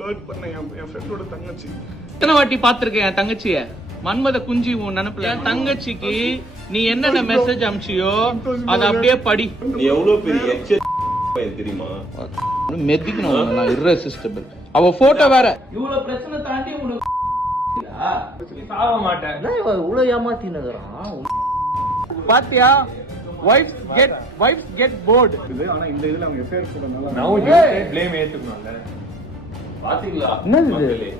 Flirt பண்ண என் ஃப்ரெண்டோட தங்கச்சி. எத்தனை வாட்டி பாத்திருக்கேன் என் தங்கச்சிய? மன்மத குஞ்சி உன் நினைப்புல. என் தங்கச்சிக்கு நீ என்னென்ன மெசேஜ் அனுப்பிச்சியோ அதை அப்படியே படி. நீ எவ்வளவு பெரிய தெரியுமா? மெதிக்கணும் நான் irresistible. அவ போட்டோ வேற. இவ்வளவு பிரச்சனை தாண்டி உனக்கு சாவ மாட்டேன். இவ்வளவு ஏமாத்தினதுறான் பாத்தியா? wives get bored. இது ஆனா இந்த இதுல அவங்க எஃப்ஐஆர் போடுறதுனால now you blame ஏத்துக்கணும்ல. பாத்தீங்களா?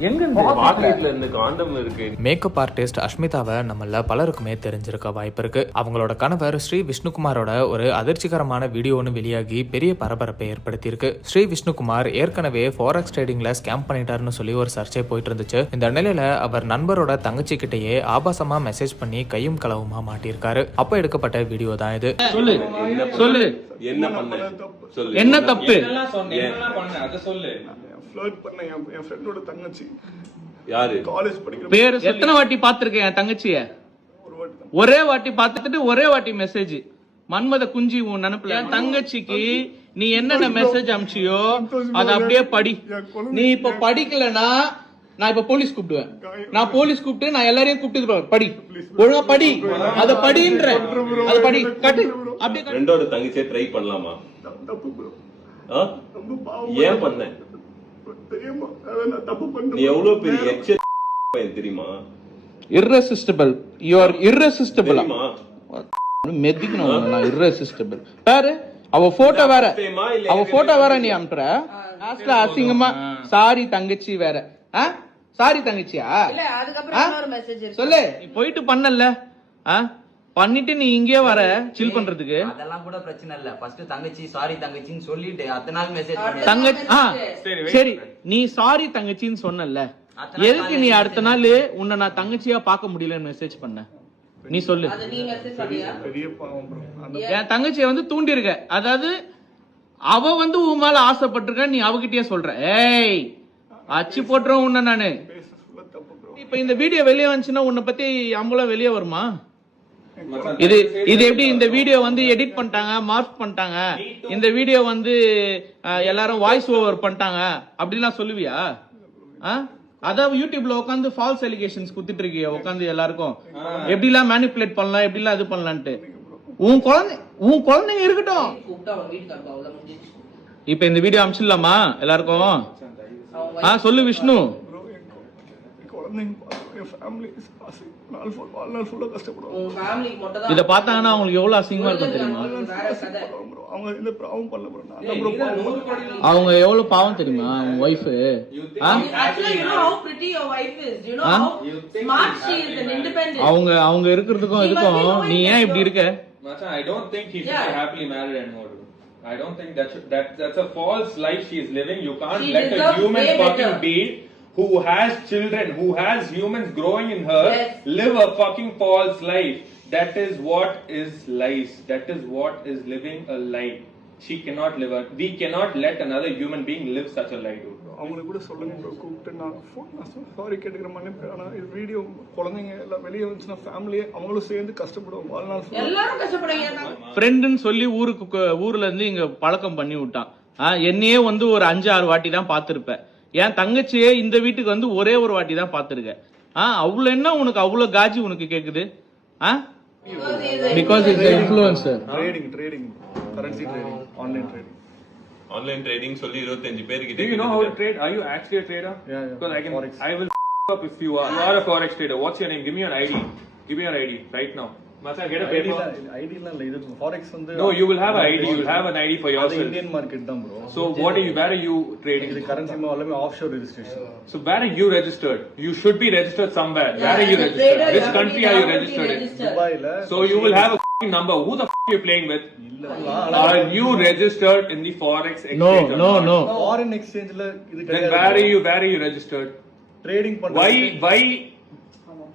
எங்க பாக்கெட்ல இருந்து காண்டம் இருக்கு. மேக்கப் ஆர்டிஸ்ட் அஷ்மிதாவை நம்மள பலருக்குமே தெரிஞ்சிருக்க வாய்ப்பு இருக்கு. அவங்களோட கணவர் ஸ்ரீ விஷ்ணுகுமாரோட ஒரு அதிர்ச்சிகரமான வீடியோன்னு வெளியாகி பெரிய பரபரப்பை ஏற்படுத்தியிருக்கு. ஸ்ரீ விஷ்ணுகுமார் ஏற்கனவே ஃபாரெக்ஸ் ட்ரேடிங்ல ஸ்கேம் பண்ணிட்டாருன்னு சொல்லி ஒரு சர்ச்சை போயிட்டு இருந்துச்சு. இந்த நிலையில அவர் நண்பரோட தங்கச்சி கிட்டேயே ஆபாசமா மெசேஜ் பண்ணி கையும் களவுமா மாட்டியிருக்காரு. அப்ப எடுக்கப்பட்ட வீடியோ தான் இது. சொல்லு சொல்லு என்ன பண்ண சொல்லு. என்ன தப்பு? ஃப்ளர்ட் பண்ண என் ஃப்ரெண்டோட தங்கச்சி. யாரு? காலேஜ் படிக்கிற பேர் எத்தனை வாட்டி பாத்திருக்கேன் என் தங்கச்சிய? ஒரே வாட்டி பார்த்துட்டு ஒரே வாட்டி மெசேஜ். மன்மத குஞ்சி உன் நினைப்புல. என் தங்கச்சிக்கு நீ என்னென்ன மெசேஜ் அனுப்பிச்சியோ அதை அப்படியே படி. நீ இப்ப படிக்கலனா நான் இப்ப போலீஸ் கூப்பிடுவேன். நான் போலீஸ் கூப்பிட்டு நான் எல்லாரையும் கூப்பிட்டு படி. ஒழுங்கா படி. அத படின்ற. அத படி. கட்டு. அப்படியே ஃப்ரெண்டோட தங்கச்சியை ட்ரை பண்ணலாமா? தப்பு ப்ரோ. ஏன் பண்ண? தெரியுமா? நான் தப்பு பண்ணேன். நீ எவ்வளவு பெரிய தெரியுமா? irresistible. You are irresistible. மெதிக்கணும் நான் irresistible. பாரு அவ போட்டோ வேற. அவ போட்டோ வேற நீ அனுப்புற. லாஸ்ட்ல அசிங்கமா சாரி தங்கச்சி வேற. சாரி தங்கச்சியா? இல்ல அதுக்கப்புறம் இன்னொரு மெசேஜ் இருக்கு. சொல்லு. நீ போயிட்டு பண்ணல. பண்ணிட்டு நீ இங்கே வர சில் பண்றதுக்கு. அதெல்லாம் கூட பிரச்சனை இல்ல. ஃபர்ஸ்ட் தங்கச்சி சாரி தங்கச்சின்னு சொல்லிட்டு அத்தனை நாள் மெசேஜ் பண்ணி தங்கச்சி சரி நீ சாரி தங்கச்சின்னு சொன்னல. எதுக்கு நீ அடுத்த நாள் உன்னை நான் தங்கச்சியா பார்க்க முடியலன்னு மெசேஜ் பண்ண? நீ சொல்லு. அது நீ மெசேஜ் பண்ணியா? பெரிய பாவம் ப்ரோ. என் தங்கச்சியை வந்து தூண்டி இருக்க. அதாவது அவ வந்து உன் மேல ஆசைப்பட்டிருக்க. நீ அவகிட்டயே சொல்ற ஏய் அச்சு போட்டுறோம் உன்ன நானு. இப்ப இந்த வீடியோ வெளியே வந்துச்சுன்னா உன்னை பத்தி அம்பலம் வெளியே வருமா? இது எப்படி இந்த வீடியோ வந்து எடிட் பண்ணிட்டாங்க, மார்க் பண்ணிட்டாங்க, இந்த வீடியோ வந்து எல்லாரும் வாய்ஸ் ஓவர் பண்ணிட்டாங்க அப்படிலாம் சொல்லுவியா? அதான் யூடியூப்ல உட்காந்து ஃபால்ஸ் அலிகேஷன்ஸ் குடுத்துட்டு இருக்கிய உட்காந்து எல்லாருக்கும் எப்படிலாம் மேனிபுலேட் பண்ணலாம், எப்படிலாம் இது பண்ணலான்ட்டு. உன் குழந்தைங்க இருக்கட்டும். இப்ப இந்த வீடியோ அனுப்பிச்சிடலாமா எல்லாருக்கும்? சொல்லு விஷ்ணு. இத பார்த்தாங்கன்னா அவங்களுக்கு எவ்வளவு அசிங்கமா இருக்கும் தெரியுமா? அவங்க எவ்வளவு பாவம் தெரியுமா அவங்க ஒய்ஃப்? அவங்க இருக்கிறதுக்கும் இதுக்கும் நீ ஏன் இப்படி இருக்க? I don't think he should be happily married anymore. I don't think that's a false life she is living. You can't let a human fucking being who has children, who has humans growing in her, live a fucking false life. That is what is lies. That is what is living a lie. She cannot live a. We cannot let another human being live such a lie, dude. அவங்களுக்கு கூட சொல்லுங்க bro. கூப்பிட்டு நான் sorry கேட்டுக்கிற மன்னிப்பு. ஆனா இது video குழந்தைங்க எல்லாம் வெளியே வந்துச்சுன்னா ஃபேமிலியே அவங்களும் சேர்ந்து கஷ்டப்படுவோம். வாழ்நாள் எல்லாரும் கஷ்டப்படுறாங்க. ஃப்ரெண்டுன்னு சொல்லி ஊர்ல இருந்து இங்க பழக்கம் பண்ணி விட்டான். என்னையே வந்து ஒரு 5-6 வாட்டி தான் பாத்திருப்பேன். என் தங்கச்சியே இந்த வீட்டுக்கு வந்து ஒரே ஒரு வாட்டி தான் பாத்துருக்க. அவ்வளவு என்ன உனக்கு அவ்வளவு காஜி உனக்கு கேக்குது? Because it's an influencer. Trading, currency trading, Online trading சொல்லி 25 பேர் கிட்ட. Do you know how to trade? Are you actually a trader? Yeah. Because I will up if you are. You are a forex trader. What's your name? Give me your ID. Give me your ID right now. Must I get a paper? ID la இது forex வந்து. No, you will have an ID. You will have an ID for yourself. Indian market தான் bro. So where are you trading? இது currency எல்லாமே offshore registration. So where are you registered? You should be registered somewhere. Where are you registered? Which country are you registered in? Dubai la. So you will have a number. Who the you playing with? Are you registered in the forex exchange? No. Foreign exchange la இது Then where are you registered? Trading பண்றது. Why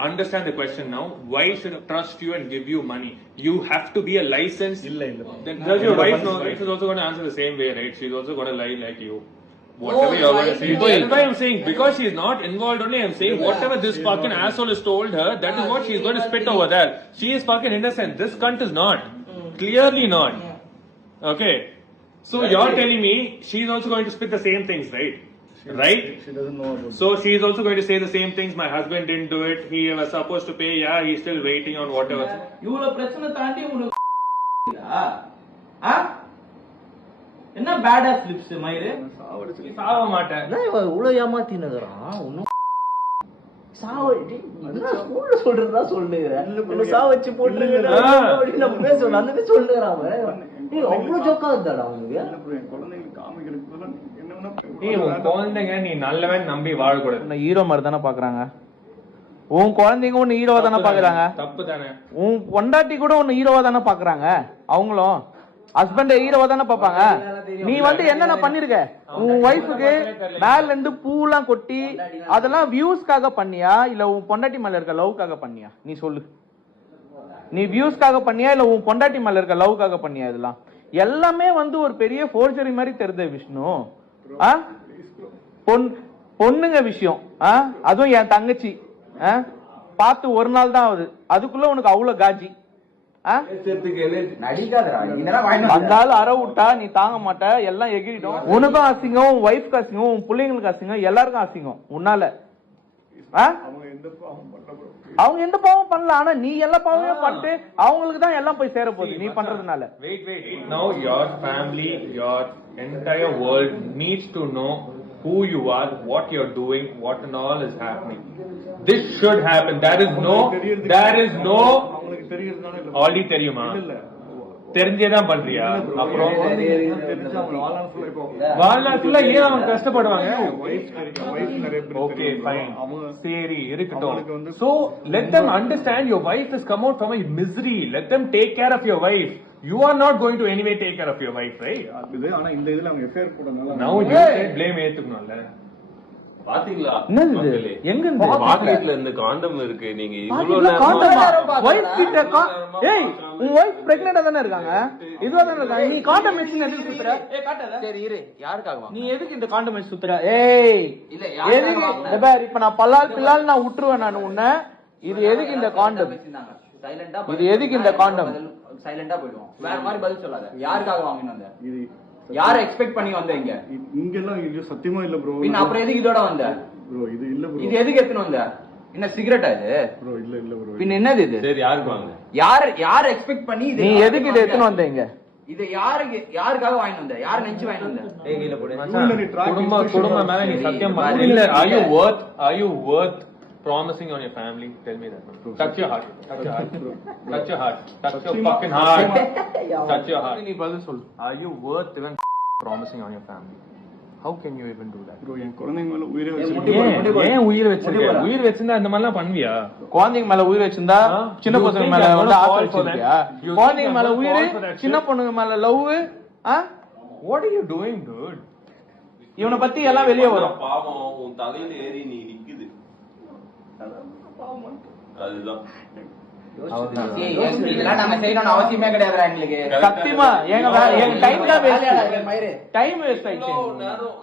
understand the question now? Why should I trust you and give you money? You have to be a licensed. இல்ல. Then does your wife know? Wife is also going to answer the same way, right? She's also going to lie like you. Whatever you're going to say. That's why I'm saying, because she's not involved only, I'm saying whatever this fucking asshole has told her, that is what she's going to spit over there. She is fucking innocent. This cunt is not. Clearly not. Okay. So you're telling me she's also going to spit the same things, right? right? She doesn't know about So she is also going to say the same things. My husband didn't do it. He was supposed to pay. Yeah, he's still waiting on whatever. இவ்வளவு பிரச்சனை தாண்டி உனக்கு என்ன bad of lips மயிறு சாவடிச்சு சாவ மாட்டேன். இவ்வளவு ஏமாத்தினுக்குறான் ஒன்னும் சாவடி ஸ்கூல்ல சொல்றதா சொல்லுகிறேன் சாவச்சு போட்டு நம்ம பேசணும் அந்த பேச சொல்லுகிறான் அவ்வளவு ஜோக்கா இருந்தாடா அவனுக்கு இல்ல bro, என் குழந்தைங்களுக்கு காமிக்கிறதுக்கு பதிலா என்ன வேணா ஏய் உன் குழந்தைங்க நீ நல்லவன் நம்பி வாழக்கூடாது. உன்னை ஹீரோ மாதிரி தானே பாக்குறாங்க. உன் குழந்தைங்க உன்னை ஹீரோவா தானே பாக்குறாங்க. தப்பு தானே. உன் பொண்டாட்டி கூட உன்னை ஹீரோவா தானே பாக்குறாங்க. அவங்களும் ஹஸ்பண்ட ஹீரோவா தானே பாப்பாங்க. நீ வந்து என்னென்ன பண்ணிருக்க உன் ஒய்ஃபுக்கு மேல இருந்து பூலாம் கொட்டி அதெல்லாம் வியூஸ்க்காக பண்ணியா இல்ல உன் பொண்டாட்டி மேல இருக்க லவ்க்காக பண்ணியா? நீ சொல்லு. நீ வியூஸ்க்காக பண்ணியா இல்ல உன் பொண்டாட்டி மேல இருக்க லவ்க்காக பண்ணியா? இதெல்லாம் எல்லாமே வந்து ஒரு பெரிய ஃபோர்ஜரி மாதிரி தெரியுது விஷ்ணு. பொண்ணுங்க விஷயம் அதுவும் என் தங்கச்சி பார்த்து ஒரு நாள் தான் ஆகுது, அதுக்குள்ள உனக்கு அவ்வளவு காஜி. அந்த அற விட்டா நீ தாங்க மாட்ட, எல்லாம் எகிரிடும். உனக்கும் அசிங்கம், உன் ஒய்ஃப்க்கு அசிங்கம், உன் பிள்ளைங்களுக்கு அசிங்கம், எல்லாருக்கும் அசிங்கம் உன்னால. அவங்க எந்த பாவம் பண்ணல, ஆனா நீ எல்லா பாவமும் பண்ணிட்டு அவங்களுக்கு தான் எல்லாம் போய் சேர போகுது நீ பண்றதுனால. Wait. Now your family, your entire world needs to know who you are, what you're doing, what and all is happening. This should happen. There is no அவங்களுக்கு தெரியறதுனால இல்ல. already தெரியுமா? தெரிஞ்சேதான் பண்றியா? அப்புறம் தெரிஞ்சு அவங்க வாழ்நாள் ஃபுல்லா இப்போ வாழ்நாள் ஃபுல்லா ஏன் அவங்க கஷ்டப்படுவாங்க? wife நிறைய பேர் Okay, fine. அவங்க சரி இருக்கட்டும். So let them understand your wife has come out from a misery. Let them take care of your wife. You are not going to anyway take care of your wife, right? இது ஆனா இந்த இதுல அவங்க affair போடனால Now you said blame ஏத்துக்கணும்ல. பாத்தீங்களா என்னது எங்க இருந்து பாக்கெட்ல இருந்து காண்டம் இருக்கு. நீங்க இவ்வளவு நேரமா வைஃப் கிட்ட ஏய் உன் வைஃப் பிரெக்னன்ட்டா தானே இருக்காங்க, இதுவா தானே இருக்காங்க. நீ காண்டம் மெஷின் எதுக்கு சுத்துற? ஏய் காட்டல. சரி இரு யாருக்காக வாங்க நீ எதுக்கு இந்த காண்டம் மெஷின் சுத்துற? ஏய் இல்ல எதுக்கு இந்த பார் இப்ப நான் பில்லால் நான் விட்டுருவேன் நான் உன்னை. இது எதுக்கு இந்த காண்டம்? சைலண்டா இது எதுக்கு இந்த காண்டம்? சைலண்டா போய்டுவோம். வேற மாதிரி பதில் சொல்லாத. யாருக்காக வாங்கின வந்த? இது யார எக்ஸ்பெக்ட் பண்ணி வந்த இங்க? இங்க எல்லாம் இது சத்தியமா இல்ல ப்ரோ. பின்ன அப்புறம் எதுக்கு இதோட வந்த? ப்ரோ இது இல்ல ப்ரோ. இது எதுக்கு எடுத்துட்டு வந்த? என்ன சிகரெட்டா இது? ப்ரோ இல்ல ப்ரோ. பின்ன என்னது இது? சரி யாருக்கு வாங்க? யார் எக்ஸ்பெக்ட் பண்ணி இது? நீ எதுக்கு இத எடுத்துட்டு வந்த இங்க? இது யாருக்காக வாங்கிட்டு வந்த? யார நினைச்சு வாங்கிட்டு வந்த? கையில போடு. குடும்ப மேல நீ சத்தியம் பண்ணு. இல்ல are you worth promising on your family? Tell me that. Touch your heart. Touch your heart. Touch your heart. Touch your fucking heart. Touch your heart. நீ பதில் சொல்லு. Are you worth even promising on your family? How can you even do that? Bro என் குழந்தைங்க மேல உயிரே வச்சிருக்கேன். ஏன் உயிர் வச்சிருக்க? உயிர் வச்சிருந்தா இந்த மாதிரிலாம் பண்ணுவியா? குழந்தைங்க மேல உயிர் வச்சிருந்தா சின்ன பசங்க மேல வந்து ஆசை வச்சிருக்கியா? குழந்தைங்க மேல உயிர், சின்ன பொண்ணுங்க மேல love. What are you doing, dude? இவனை பத்தி எல்லாம் வெளியே வரும். பாவம் உன் தலையில ஏறி நீ நிக்குது. அதுதான் இதெல்லாம் நாங்க செய்யணும்னு அவசியமே கிடையாது எங்களுக்கு. சத்தியமா எங்க டைம் தான் வேஸ்ட். டைம் வேஸ்ட் ஆயிடுச்சு.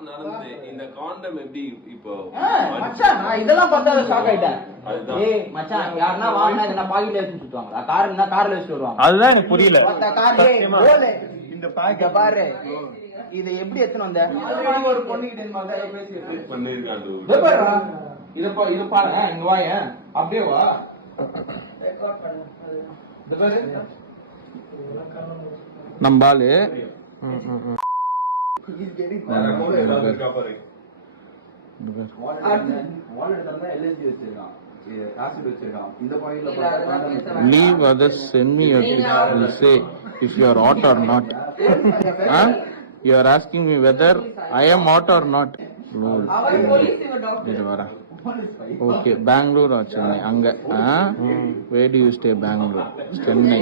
நடந்து இந்த காண்டம் எப்படி இப்போ மச்சான் நான் இதெல்லாம் பார்த்தா ஷாக் ஆயிட்டேன். அதுதான். ஏய் மச்சான் யாருன்னா வாங்கினா இத நான் பாக்கெட்ல வச்சு சுத்துவாங்களா? கார்னா கார்ல வச்சு வருவாங்க. அதுதான் எனக்கு புரியல. மத்த கார்ல போல இந்த பேக் பாரு. இது எப்படி எத்தனை வந்த? ஆல்ரெடி ஒரு பொண்ணு கிட்ட இந்த மாதிரி பேசி பண்ணிருக்கான். பாரு. இது பாரு இங்க வாங்க. அப்படியே வா. நம்பாலு leave others, send me a picture, will say if you are hot or not. You are asking me whether I am hot or not. Lol. இது வர ஓகே பெங்களூர் or சென்னை அங்க where do you stay? Bangalore, Chennai.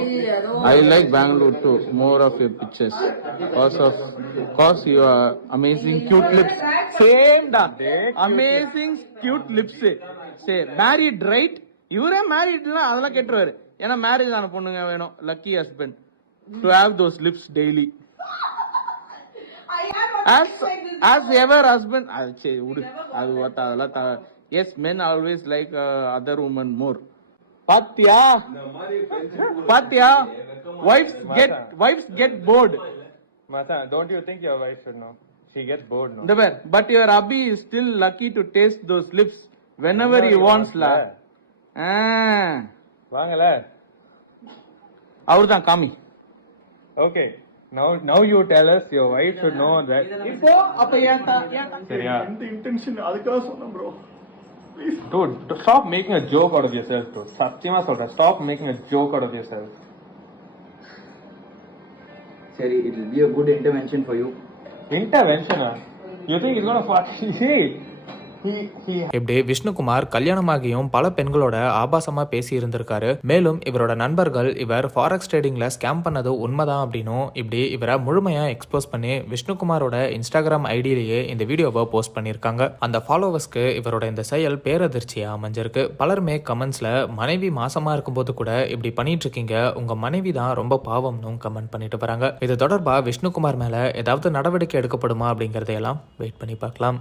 I like Bangalore too, more of your pictures cause you are amazing cute lips. Same da amazing cute lips. say married right? இவரே மேரிட்னா அதெல்லாம் கேட்டுருவாரு. ஏன்னா marriage ஆன பொண்ணுங்க வேணும், lucky husband to have those lips daily. as ever husband சரி விடு அது பார்த்தா அதெல்லாம். Yes, men always like other women more. பாத்தியா wives get bored. Mata, don't you think your wife should know? She gets bored now. இந்த பேர் but your Abhi is still lucky to taste those lips whenever he wants la. வாங்கல. அவர்தான் காமி. Okay. Now you tell us your wife should know that. இப்போ அப்ப ஏன்டா சரியா? இந்த இன்டென்ஷன் அதுக்காக சொன்னேன் bro. Please Dude, stop making a joke out of yourself, bro. சத்தியமா சொல்றேன், stop making a joke out of yourself. சரி, it will be a good intervention for you. Intervention? You think he's gonna fuck? See, இப்படி விஷ்ணுகுமார் கல்யாணமாகியும் பல பெண்களோட ஆபாசமா பேசி இருந்திருக்காரு. மேலும் இவரோட நண்பர்கள் இவர் ஃபாரெக்ஸ் ட்ரேடிங்ல ஸ்கேம் பண்ணது உண்மைதான் அப்படின்னும் இப்படி இவரை முழுமையா எக்ஸ்போஸ் பண்ணி விஷ்ணுகுமாரோட இன்ஸ்டாகிராம் ஐடியிலேயே இந்த வீடியோவை போஸ்ட் பண்ணியிருக்காங்க. அந்த ஃபாலோவர்ஸ்க்கு இவரோட இந்த செயல் பேரதிர்ச்சியா அமைஞ்சிருக்கு. பலருமே கமெண்ட்ஸ்ல மனைவி மாசமா இருக்கும்போது கூட இப்படி பண்ணிட்டு இருக்கீங்க, உங்க மனைவி தான் ரொம்ப பாவம்னு கமெண்ட் பண்ணிட்டு வராங்க. இது தொடர்பா விஷ்ணுகுமார் மேல ஏதாவது நடவடிக்கை எடுக்கப்படுமா அப்படிங்கறதையெல்லாம் வெயிட் பண்ணி பார்க்கலாம்.